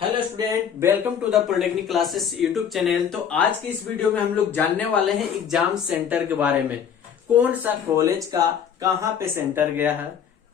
Hello student, welcome to the polytechnic classes YouTube channel. तो आज की इस वीडियो में हम लोग जानने वाले हैं एग्जाम सेंटर के बारे में। कौन सा कॉलेज का कहाँ पे सेंटर गया है,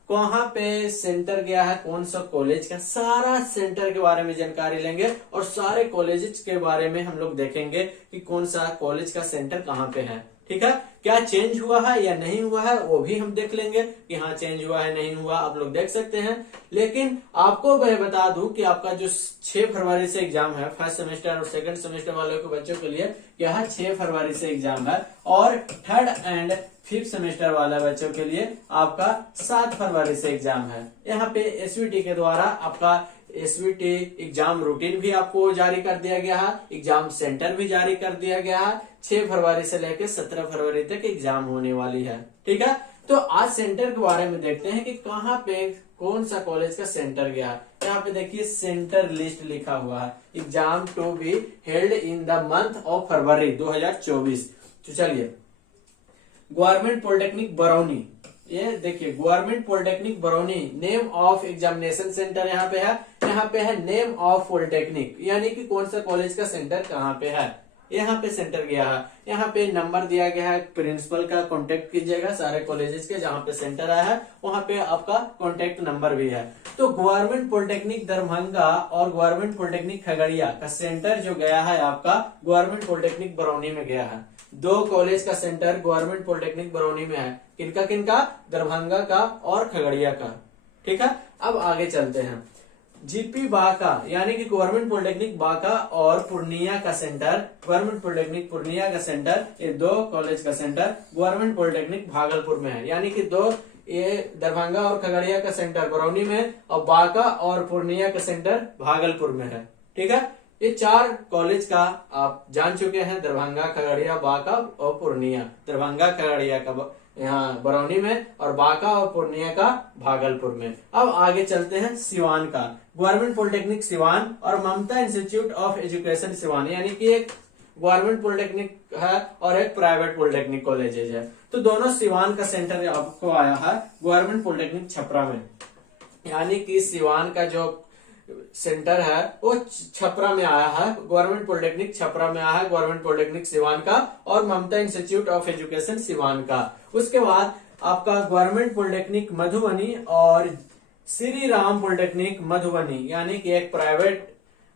कहाँ पे सेंटर गया है, कौन सा कॉलेज का सारा सेंटर के बारे में जानकारी लेंगे और सारे कॉलेजेस के बारे में हम लोग देखेंगे कि कौन सा कॉलेज का सेंटर कहाँ पे है। ठीक है, क्या चेंज हुआ है या नहीं हुआ है वो भी हम देख लेंगे कि हाँ चेंज हुआ है नहीं हुआ, आप लोग देख सकते हैं। लेकिन आपको मैं बता दूं कि आपका जो 6 फरवरी से एग्जाम है, फर्स्ट सेमेस्टर और सेकंड सेमेस्टर वाले को बच्चों के लिए यह 6 फरवरी से एग्जाम है और थर्ड एंड फिफ्थ सेमेस्टर वाला बच्चों के लिए आपका 7 फरवरी से एग्जाम है। यहाँ पे एसवीटी के द्वारा आपका एसवीटी एग्जाम रूटीन भी आपको जारी कर दिया गया है, एग्जाम सेंटर भी जारी कर दिया गया है। 6 फरवरी से लेकर 17 फरवरी तक एग्जाम होने वाली है। ठीक है, तो आज सेंटर के बारे में देखते हैं कि कहाँ पे कौन सा कॉलेज का सेंटर गया है। यहाँ पे देखिए सेंटर लिस्ट लिखा हुआ है, exam to be held in the month of February 2024। तो चलिए, गवर्नमेंट पॉलिटेक्निक बरौनी, ये देखिए government polytechnic Barauni, name of examination centre यहाँ पे है। यहाँ पे है नेम ऑफ पॉलिटेक्निक, यानी कि कौन सा कॉलेज का सेंटर कहाँ पे है, यहाँ पे सेंटर गया है। यहाँ पे नंबर दिया गया है, प्रिंसिपल का कांटेक्ट कीजिएगा। सारे कॉलेजेस के जहाँ पे सेंटर आया है वहाँ पे आपका कांटेक्ट नंबर भी है। तो गवर्नमेंट पॉलिटेक्निक दरभंगा और गवर्नमेंट पॉलिटेक्निक खगड़िया का सेंटर जो गया है आपका गवर्नमेंट पॉलिटेक्निक बरौनी में गया है। 2 कॉलेज का सेंटर गवर्नमेंट पॉलिटेक्निक बरौनी में है। किनका किनका? दरभंगा का और खगड़िया का। ठीक है, अब आगे चलते हैं। जीपी बांका यानी कि गवर्नमेंट पॉलिटेक्निक बांका और पूर्णिया का सेंटर, गवर्नमेंट पॉलिटेक्निक पूर्णिया का सेंटर, ये 2 कॉलेज का सेंटर गवर्नमेंट पॉलिटेक्निक भागलपुर में है। यानी कि 2, ये दरभंगा और खगड़िया का सेंटर बरौनी में और बांका और पूर्णिया का सेंटर भागलपुर में है। ठीक है, ये 4 कॉलेज का आप जान चुके हैं, दरभंगा, खगड़िया, बांका और पूर्णिया। दरभंगा खगड़िया का यहाँ बरौनी में और बांका और पूर्णिया का भागलपुर में। अब आगे चलते हैं सिवान का, गवर्नमेंट पॉलिटेक्निक सिवान और ममता इंस्टीट्यूट ऑफ एजुकेशन सिवान, यानी कि एक गवर्नमेंट पॉलिटेक्निक है और एक प्राइवेट पॉलिटेक्निक कॉलेज है। तो दोनों सिवान का सेंटर आपको आया है गवर्नमेंट पॉलिटेक्निक छपरा में, यानी कि सिवान का जो सेंटर है वो छपरा में आया है, गवर्नमेंट पॉलिटेक्निक छपरा में आया है, गवर्नमेंट पॉलिटेक्निक सिवान का और ममता इंस्टीट्यूट ऑफ एजुकेशन सिवान का। उसके बाद आपका गवर्नमेंट पॉलिटेक्निक मधुबनी और श्री राम पॉलिटेक्निक मधुबनी, यानी कि एक प्राइवेट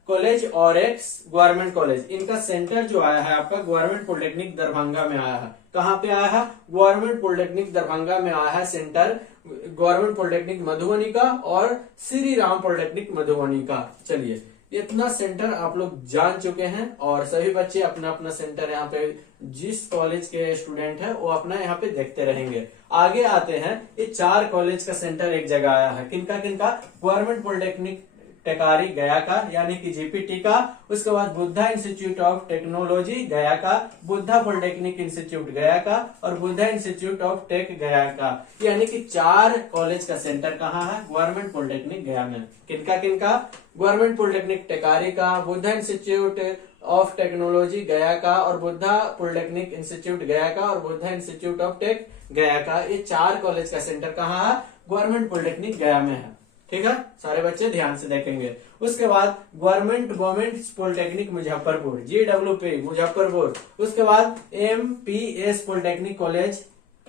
कॉलेज और एक गवर्नमेंट कॉलेज, इनका सेंटर जो आया है आपका गवर्नमेंट पॉलिटेक्निक दरभंगा में आया है। कहाँ पे आया है? गवर्नमेंट पॉलिटेक्निक दरभंगा में आया है सेंटर गवर्नमेंट पॉलिटेक्निक मधुबनी का और श्री राम पॉलिटेक्निक मधुबनी का। चलिए, इतना सेंटर आप लोग जान चुके हैं और सभी बच्चे अपना अपना सेंटर यहाँ पे जिस कॉलेज के स्टूडेंट है वो अपना यहाँ पे देखते रहेंगे। आगे आते हैं, ये 4 कॉलेज का सेंटर एक जगह आया है। किनका किनका? गवर्नमेंट पॉलिटेक्निक टेकारी गया का, यानी कि जीपीटी का। उसके बाद बुद्धा इंस्टीट्यूट ऑफ टेक्नोलॉजी गया का, बुद्धा पॉलिटेक्निक इंस्टीट्यूट गया का और बुद्धा इंस्टीट्यूट ऑफ टेक गया का, यानी कि 4 कॉलेज का सेंटर कहाँ है? गवर्नमेंट पॉलिटेक्निक गया में। किनका किनका? गवर्नमेंट पॉलिटेक्निक टेकारी का, बुद्धा इंस्टीट्यूट ऑफ टेक्नोलॉजी गया का और बुद्धा पॉलिटेक्निक इंस्टीट्यूट गया का और बुद्धा इंस्टीट्यूट ऑफ टेक गया का। ये 4 कॉलेज का सेंटर कहाँ है? गवर्नमेंट पॉलिटेक्निक गया में है। ठीक है, सारे बच्चे ध्यान से देखेंगे। उसके बाद government women's polytechnic Muzaffarpur, GWP Muzaffarpur. उसके बाद MPS polytechnic college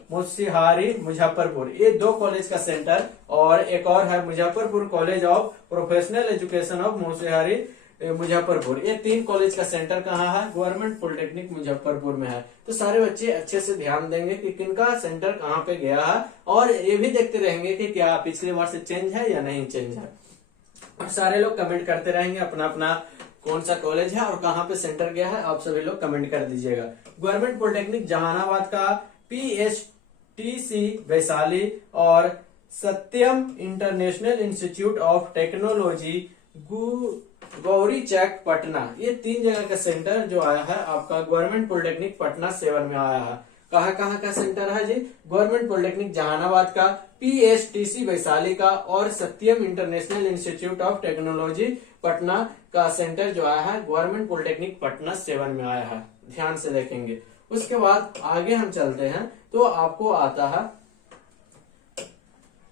Motihari Muzaffarpur, ये 2 कॉलेज का सेंटर। और एक और है Muzaffarpur college of professional education of Motihari Muzaffarpur. ये 3 कॉलेज का सेंटर कहाँ है? गवर्नमेंट पॉलिटेक्निक मुजफ्फरपुर में है। तो सारे बच्चे अच्छे से ध्यान देंगे कि किनका सेंटर कहाँ पे गया है और ये भी देखते रहेंगे कि क्या पिछले बार से चेंज है या नहीं चेंज है। और सारे लोग कमेंट करते रहेंगे अपना अपना कौन सा कॉलेज है और कहाँ पे सेंटर गया है, आप सभी लोग कमेंट कर दीजिएगा। गवर्नमेंट पॉलिटेक्निक जहानाबाद का, PSTC वैशाली और Satyam international institute of technology Gaurichak Patna, ये 3 जगह का सेंटर जो आया है आपका गवर्नमेंट पॉलिटेक्निक पटना 7 में आया है। कहाँ कहाँ का सेंटर है जी? गवर्नमेंट पॉलिटेक्निक जहानाबाद का, PSTC वैशाली का और Satyam international institute of technology Patna का सेंटर जो आया है गवर्नमेंट पॉलिटेक्निक पटना 7 में आया है। ध्यान से देखेंगे। उसके बाद आगे हम चलते हैं तो आपको आता है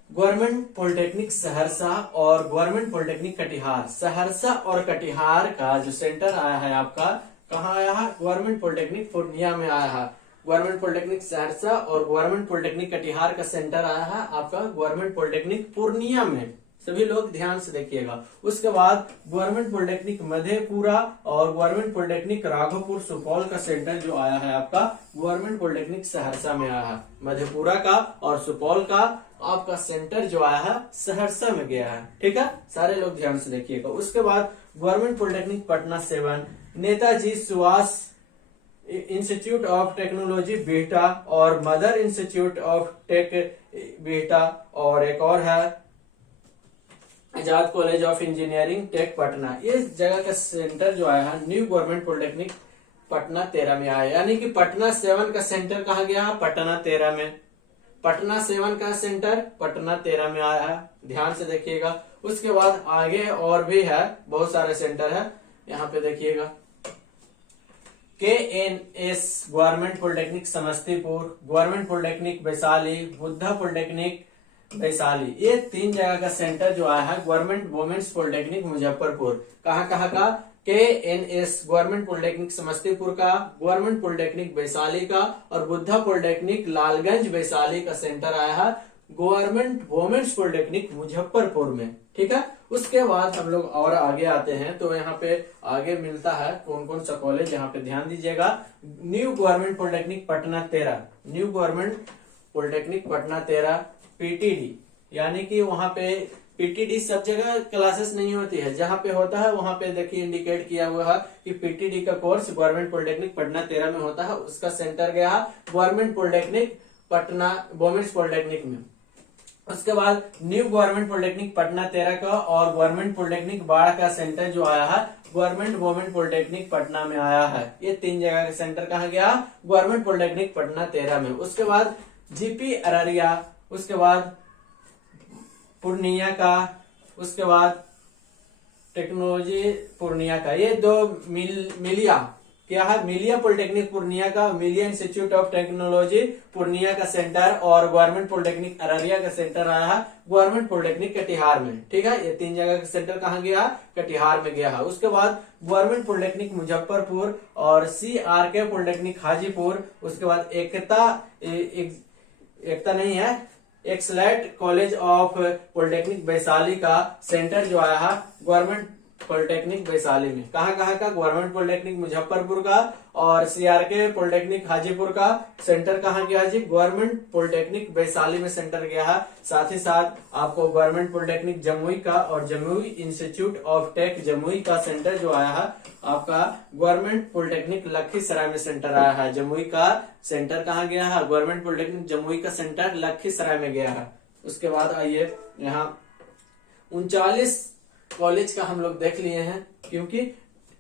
गवर्नमेंट पॉलिटेक्निक सहरसा और गवर्नमेंट पॉलिटेक्निक कटिहार, सहरसा और कटिहार का जो सेंटर आया है आपका, कहाँ आया है? गवर्नमेंट पॉलिटेक्निक पूर्णिया में आया है। गवर्नमेंट पॉलिटेक्निक सहरसा और गवर्नमेंट पॉलिटेक्निक कटिहार का सेंटर आया है आपका गवर्नमेंट पॉलिटेक्निक पूर्णिया में। सभी लोग ध्यान से देखिएगा। उसके बाद गवर्नमेंट पॉलिटेक्निक मधेपुरा और गवर्नमेंट पॉलिटेक्निक राघोपुर सुपौल का सेंटर जो आया है आपका गवर्नमेंट पॉलिटेक्निक सहरसा में आया है। मधेपुरा का और सुपौल का आपका सेंटर जो आया है सहरसा में गया है। ठीक है, सारे लोग ध्यान से देखिएगा। उसके बाद government polytechnic Patna 7, Netaji Subhash institute of technology Bihta और mother institute of tech Bihta, और एक और है Azad college of engineering tech Patna. इस जगह का सेंटर जो आया है न्यू गवर्नमेंट पॉलिटेक्निक पटना 13 में आया, यानी कि पटना 7 का सेंटर कहाँ गया है? पटना 13 में। पटना 7 का सेंटर पटना 13 में आया है, ध्यान से देखिएगा। उसके बाद आगे और भी है, बहुत सारे सेंटर है, यहाँ पे देखिएगा। KNS government polytechnic Samastipur, government polytechnic Vaishali, Buddha polytechnic Vaishali, ये 3 जगह का सेंटर जो आया है गवर्नमेंट वुमेन्स पॉलिटेक्निक मुजफ्फरपुर। कहाँ कहाँ का? KNS गवर्नमेंट पॉलिटेक्निक समस्तीपुर का, गवर्नमेंट पॉलिटेक्निक वैशाली का और बुद्धा पॉलिटेक्निक लालगंज वैशाली का सेंटर आया है गवर्नमेंट वुमेन्स पॉलिटेक्निक मुजफ्फरपुर में। ठीक है, उसके बाद हम लोग और आगे आते हैं तो यहाँ पे आगे मिलता है कौन कौन सा कॉलेज, यहाँ पे ध्यान दीजिएगा। New government polytechnic Patna 13, new government polytechnic Patna 13 PTD, यानी कि वहाँ पे PTD सब जगह क्लासेस नहीं होती है, जहाँ पे होता है वहाँ पे देखिए इंडिकेट किया हुआ है कि PTD का कोर्स गवर्नमेंट पॉलिटेक्निक पटना 13 में होता है। उसका सेंटर गया government polytechnic Patna women's polytechnic में। उसके बाद न्यू गवर्नमेंट पॉलिटेक्निक पटना 13 का और गवर्नमेंट पॉलिटेक्निक बाढ़ का सेंटर जो आया है गवर्नमेंट वुमेन पॉलिटेक्निक पटना में आया है। ये 3 जगह का सेंटर कहाँ गया? गवर्नमेंट पॉलिटेक्निक पटना 13 में। उसके बाद GP अररिया, उसके बाद पूर्णिया का, उसके बाद टेक्नोलॉजी पूर्णिया का, ये 2 मिलिया क्या है? मिलिया पॉलिटेक्निक पूर्णिया का, मिलिया इंस्टीट्यूट ऑफ टेक्नोलॉजी पूर्णिया का सेंटर और गवर्नमेंट पॉलिटेक्निक अररिया का सेंटर आया है गवर्नमेंट पॉलिटेक्निक कटिहार में। ठीक है, ये 3 जगह का सेंटर कहाँ गया? कटिहार में गया है। उसके बाद गवर्नमेंट पॉलिटेक्निक मुजफ्फरपुर और CRK पॉलिटेक्निक हाजीपुर, उसके बाद एकता नहीं है, एक्सलेट कॉलेज ऑफ पॉलिटेक्निक वैशाली का सेंटर जो आया है गवर्नमेंट पॉलिटेक्निक वैशाली में। कहाँ कहाँ का? गवर्नमेंट पॉलिटेक्निक मुजफ्फरपुर का और CRK पॉलिटेक्निक हाजीपुर का सेंटर कहाँ गया जी? गवर्नमेंट पॉलिटेक्निक वैशाली में सेंटर गया है। साथ ही साथ आपको गवर्नमेंट पॉलिटेक्निक जमुई का और Jamui institute of tech Jamui का सेंटर जो आया है आपका गवर्नमेंट पॉलिटेक्निक लखीसराय में सेंटर आया है। जमुई का सेंटर कहाँ गया है? गवर्नमेंट पॉलिटेक्निक जमुई का सेंटर लखीसराय में गया है। उसके बाद आइए, यहाँ 39 कॉलेज का हम लोग देख लिए हैं, क्योंकि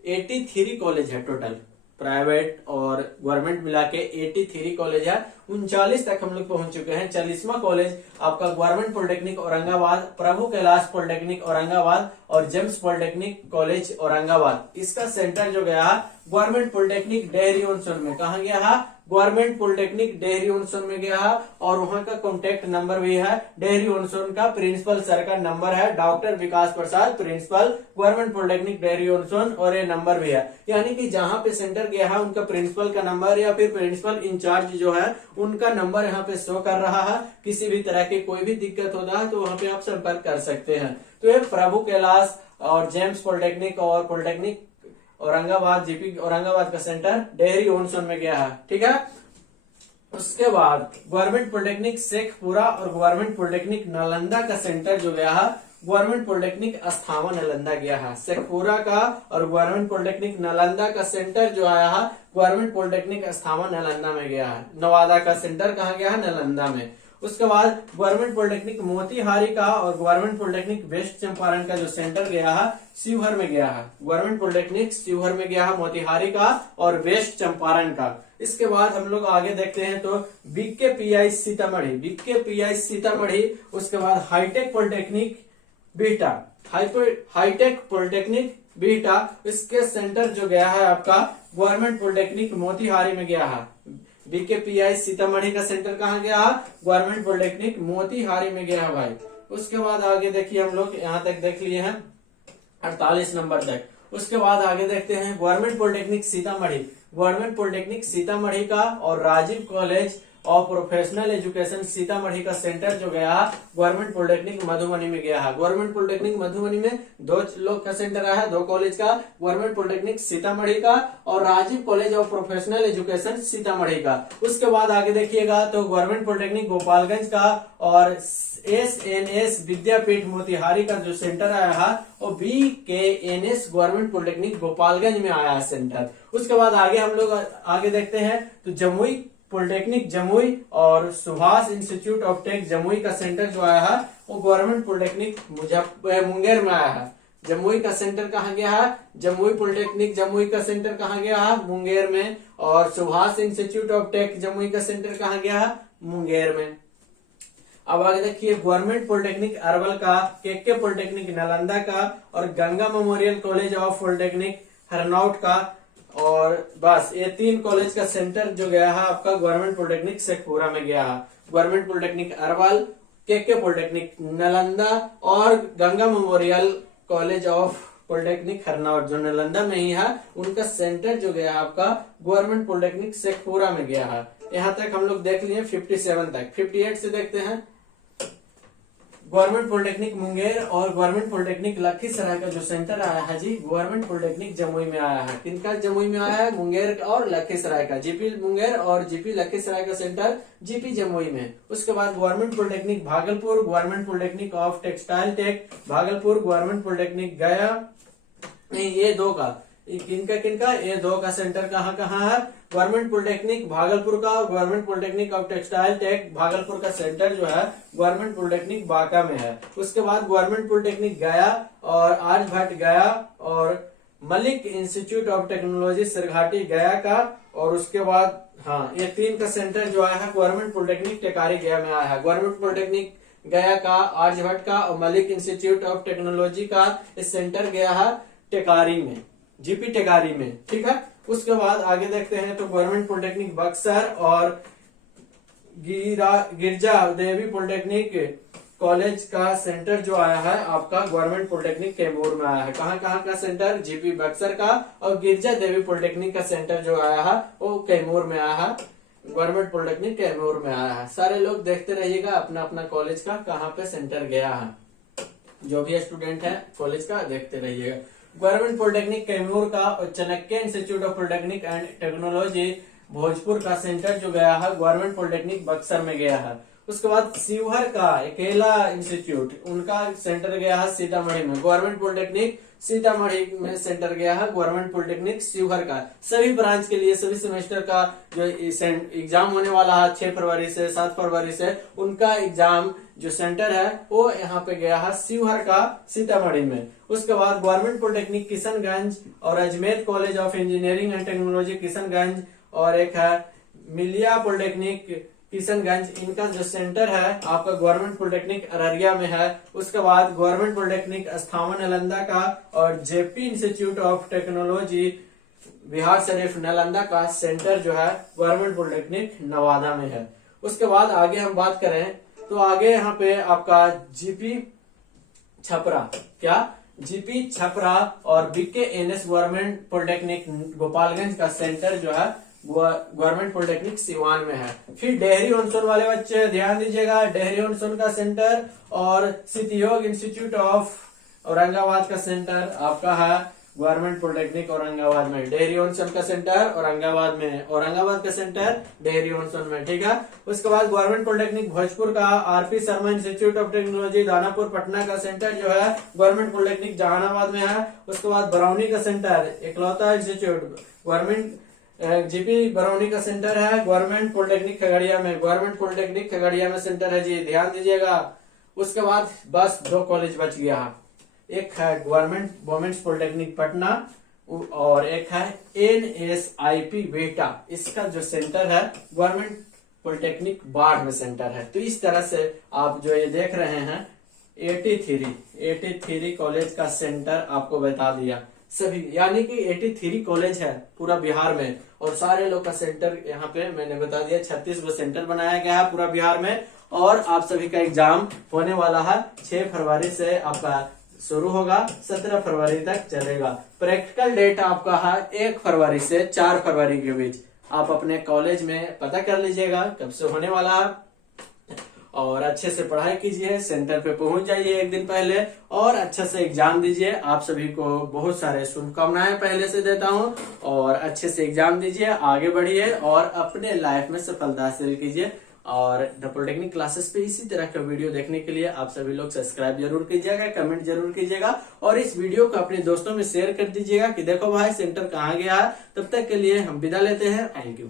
83 कॉलेज है टोटल, प्राइवेट और गवर्नमेंट मिला के 83 कॉलेज है। 39 तक हम लोग पहुंच चुके हैं। 40वां कॉलेज आपका गवर्नमेंट पॉलिटेक्निक औरंगाबाद, प्रभु कैलाश पॉलिटेक्निक औरंगाबाद और जेम्स पॉलिटेक्निक कॉलेज औरंगाबाद। इसका सेंटर जो गया गवर्नमेंट पॉलिटेक्निक डेहरी ऑन सोन में। कहा गया है? गवर्नमेंट पॉलिटेक्निक डेहरी ऑन सोन में गया है और वहां का कॉन्टेक्ट नंबर भी है। डेहरी ऑन सोन का प्रिंसिपल सर का नंबर है doctor Vikas Prasad, principal government polytechnic Dehri on Sone, और ये नंबर भी है। यानी कि जहां पे सेंटर गया है उनका प्रिंसिपल का नंबर या फिर प्रिंसिपल इंचार्ज जो है उनका नंबर यहाँ पे शो कर रहा है। किसी भी तरह की कोई भी दिक्कत होता है तो वहां पे आप संपर्क कर सकते हैं। तो ये प्रभु कैलाश और जेम्स पॉलिटेक्निक और पॉलिटेक्निक औरंगाबाद, जीपी औरंगाबाद का सेंटर डेहरी ऑन सोन में गया है। ठीक है, उसके बाद गवर्नमेंट पॉलिटेक्निक शेखपुरा और गवर्नमेंट पॉलिटेक्निक नालंदा का सेंटर जो गया है गवर्नमेंट पॉलिटेक्निक अस्थामा नालंदा गया है। शेखपुरा का और गवर्नमेंट पॉलिटेक्निक नालंदा का सेंटर जो आया है गवर्नमेंट पॉलिटेक्निक अस्थामा नालंदा में गया है। नवादा का सेंटर कहाँ गया है? नालंदा में। उसके बाद गवर्नमेंट पॉलिटेक्निक मोतिहारी का और गवर्नमेंट पॉलिटेक्निक वेस्ट चंपारण का जो सेंटर गया है शिवहर में गया है। गवर्नमेंट पॉलिटेक्निक शिवहर में गया है मोतिहारी का और वेस्ट चंपारण का। इसके बाद हम लोग आगे देखते हैं तो BKPI सीतामढ़ी, BKPI सीतामढ़ी। उसके बाद hitech polytechnic Bihta, hitech polytechnic Bihta, इसके सेंटर जो गया है आपका गवर्नमेंट पॉलिटेक्निक मोतिहारी में गया है। BKPI सीतामढ़ी का सेंटर कहाँ गया है? गवर्नमेंट पॉलिटेक्निक मोतिहारी में गया है भाई। उसके बाद आगे देखिए, हम लोग यहाँ तक देख लिए हैं 48 नंबर तक। उसके बाद आगे देखते हैं government polytechnic Sitamarhi. Government polytechnic Sitamarhi का और राजीव कॉलेज और प्रोफेशनल एजुकेशन सीतामढ़ी का सेंटर जो गया गवर्नमेंट पॉलिटेक्निक मधुबनी में गया है। गवर्नमेंट पॉलिटेक्निक मधुबनी में दो लोग का सेंटर आया है, दो कॉलेज का, गवर्नमेंट पॉलिटेक्निक सीतामढ़ी का और Rajeev college of professional education Sitamarhi का। उसके बाद आगे देखिएगा तो गवर्नमेंट पॉलिटेक्निक गोपालगंज का और SNS विद्यापीठ मोतिहारी का जो सेंटर आया है वो BKNS गवर्नमेंट पॉलिटेक्निक गोपालगंज में आया है सेंटर। उसके बाद आगे हम लोग आगे देखते हैं तो जमुई पॉलिटेक्निक जमुई और Subhash institute of tech Jamui का सेंटर जो आया है वो गवर्नमेंट पॉलिटेक्निक मुंगेर में आया है। जमुई का सेंटर कहाँ गया है? जमुई पॉलिटेक्निक जमुई का सेंटर कहाँ गया है? मुंगेर में। और Subhash institute of tech Jamui का सेंटर कहाँ गया है? मुंगेर में। अब आगे देखिए गवर्नमेंट पॉलिटेक्निक अरवल का, KK पॉलिटेक्निक नालंदा का और Ganga memorial college of polytechnic Harnaut का। और बस ये 3 कॉलेज का सेंटर जो गया है आपका गवर्नमेंट पॉलिटेक्निक शेखपुरा में गया है। Government polytechnic Arwal, KK polytechnic Nalanda और Ganga memorial college of polytechnic Harnaut जो नालंदा में ही है, उनका सेंटर जो गया है आपका गवर्नमेंट पॉलिटेक्निक शेखपुरा में गया है। यहाँ तक हम लोग देख लिए 57 तक। 58 से देखते हैं गवर्नमेंट पॉलिटेक्निक मुंगेर और गवर्नमेंट पॉलिटेक्निक लखीसराय का जो सेंटर आया है जी गवर्नमेंट पॉलिटेक्निक जमुई में आया है। किनका जमुई में आया है? मुंगेर और लखीसराय का। GP मुंगेर और GP लखीसराय का सेंटर GP जमुई में। उसके बाद government polytechnic Bhagalpur, government polytechnic of textile tech Bhagalpur, government polytechnic Gaya, ये 2 का, किनका ये 2 का सेंटर कहाँ कहाँ है? गवर्नमेंट पॉलिटेक्निक भागलपुर का और government polytechnic of textile tech Bhagalpur का सेंटर जो है गवर्नमेंट पॉलिटेक्निक बांका में है। उसके बाद गवर्नमेंट पॉलिटेक्निक गया और आर्यभट्ट गया और Malik institute of technology Sirghati गया का। और उसके बाद ये 3 का सेंटर जो आया है गवर्नमेंट पॉलिटेक्निक टेकारी गया में आया है। गवर्नमेंट पॉलिटेक्निक गया का, आर्यभट्ट का और मलिक इंस्टीट्यूट ऑफ टेक्नोलॉजी का इस सेंटर गया है टेकारी में, GP टेकारी में। ठीक है। उसके बाद आगे देखते हैं तो गवर्नमेंट पॉलिटेक्निक बक्सर और गिरजा देवी पॉलिटेक्निक कॉलेज का सेंटर जो आया है आपका गवर्नमेंट पॉलिटेक्निक कैमूर में आया है। कहाँ का सेंटर? GP बक्सर का और गिरजा देवी पॉलिटेक्निक का सेंटर जो आया है वो कैमूर में आया है, गवर्नमेंट पॉलिटेक्निक कैमूर में आया है। सारे लोग देखते रहिएगा अपना अपना कॉलेज का कहाँ पे सेंटर गया है। जो भी स्टूडेंट है कॉलेज का देखते रहिएगा। गवर्नमेंट पॉलिटेक्निक कैमूर का और Chanakya institute of polytechnic and technology Bhojpur का सेंटर जो गया है गवर्नमेंट पॉलिटेक्निक बक्सर में गया है। उसके बाद शिवहर का अकेला इंस्टीट्यूट, उनका सेंटर गया है सीतामढ़ी में। गवर्नमेंट पॉलिटेक्निक सीतामढ़ी में सेंटर गया है गवर्नमेंट पॉलिटेक्निक शिवहर का। सभी ब्रांच के लिए सभी सेमेस्टर का जो एग्जाम होने वाला है 6 फरवरी से 7 फरवरी से, उनका एग्जाम जो सेंटर है वो यहाँ पे गया है शिवहर का सीतामढ़ी में। उसके बाद गवर्नमेंट पॉलिटेक्निक किशनगंज और Ajmer college of engineering and technology Kishanganj और एक है मिलिया पॉलिटेक्निक किशनगंज, इनका जो सेंटर है आपका गवर्नमेंट पॉलिटेक्निक अररिया में है। उसके बाद गवर्नमेंट पॉलिटेक्निक अस्थावन नालंदा का और JP institute of technology Bihar Sharif Nalanda का सेंटर जो है गवर्नमेंट पॉलिटेक्निक नवादा में है। उसके बाद आगे हम बात करें तो आगे यहाँ पे आपका GP छपरा, क्या GP छपरा और BKNS गवर्नमेंट पॉलिटेक्निक गोपालगंज का सेंटर जो है गवर्नमेंट पॉलिटेक्निक सिवान में है। फिर डेहरी ऑनसोन वाले बच्चे ध्यान दीजिएगा, डेहरी ऑनसोन का सेंटर और सिद्धयोग इंस्टीट्यूट ऑफ औरंगाबाद का सेंटर आपका है गवर्नमेंट पॉलिटेक्निक औरंगाबाद में। डेहरी ऑनसोन का सेंटर औरंगाबाद में, औरंगाबाद का सेंटर डेहरी ऑनसोन में। ठीक है। उसके बाद गवर्नमेंट पॉलिटेक्निक भोजपुर का RP Sharma institute of technology Danapur Patna का सेंटर जो है गवर्नमेंट पॉलिटेक्निक जहानाबाद में है। उसके बाद बरौनी का सेंटर एकलौता इंस्टीट्यूट गवर्नमेंट GP बरौनी का सेंटर है गवर्नमेंट पॉलिटेक्निक खगड़िया में। गवर्नमेंट पॉलिटेक्निक खगड़िया में सेंटर है जी, ध्यान दीजिएगा। उसके बाद बस 2 कॉलेज बच गया है, एक है गवर्नमेंट वुमेन्स पॉलिटेक्निक पटना और एक है NSIP बेटा, इसका जो सेंटर है गवर्नमेंट पॉलिटेक्निक बाढ़ में सेंटर है। तो इस तरह से आप जो ये देख रहे हैं 83 कॉलेज का सेंटर आपको बता दिया। सभी, यानी कि 83 कॉलेज है पूरा बिहार में, और सारे लोग का सेंटर यहाँ पे मैंने बता दिया 36 गो सेंटर बनाया गया है पूरा बिहार में। और आप सभी का एग्जाम होने वाला है 6 फरवरी से आपका शुरू होगा, 17 फरवरी तक चलेगा। प्रैक्टिकल डेट आपका है 1 फरवरी से 4 फरवरी के बीच। आप अपने कॉलेज में पता कर लीजिएगा कब से होने वाला है, और अच्छे से पढ़ाई कीजिए, सेंटर पे पहुंच जाइए एक दिन पहले और अच्छे से एग्जाम दीजिए। आप सभी को बहुत सारे शुभकामनाएं पहले से देता हूं, और अच्छे से एग्जाम दीजिए, आगे बढ़िए और अपने लाइफ में सफलता हासिल कीजिए। और द पॉलिटेक्निक क्लासेस पे इसी तरह का वीडियो देखने के लिए आप सभी लोग सब्सक्राइब जरूर कीजिएगा, कमेंट जरूर कीजिएगा, और इस वीडियो को अपने दोस्तों में शेयर कर दीजिएगा कि देखो भाई सेंटर कहाँ गया है। तब तक के लिए हम विदा लेते हैं। Thank you.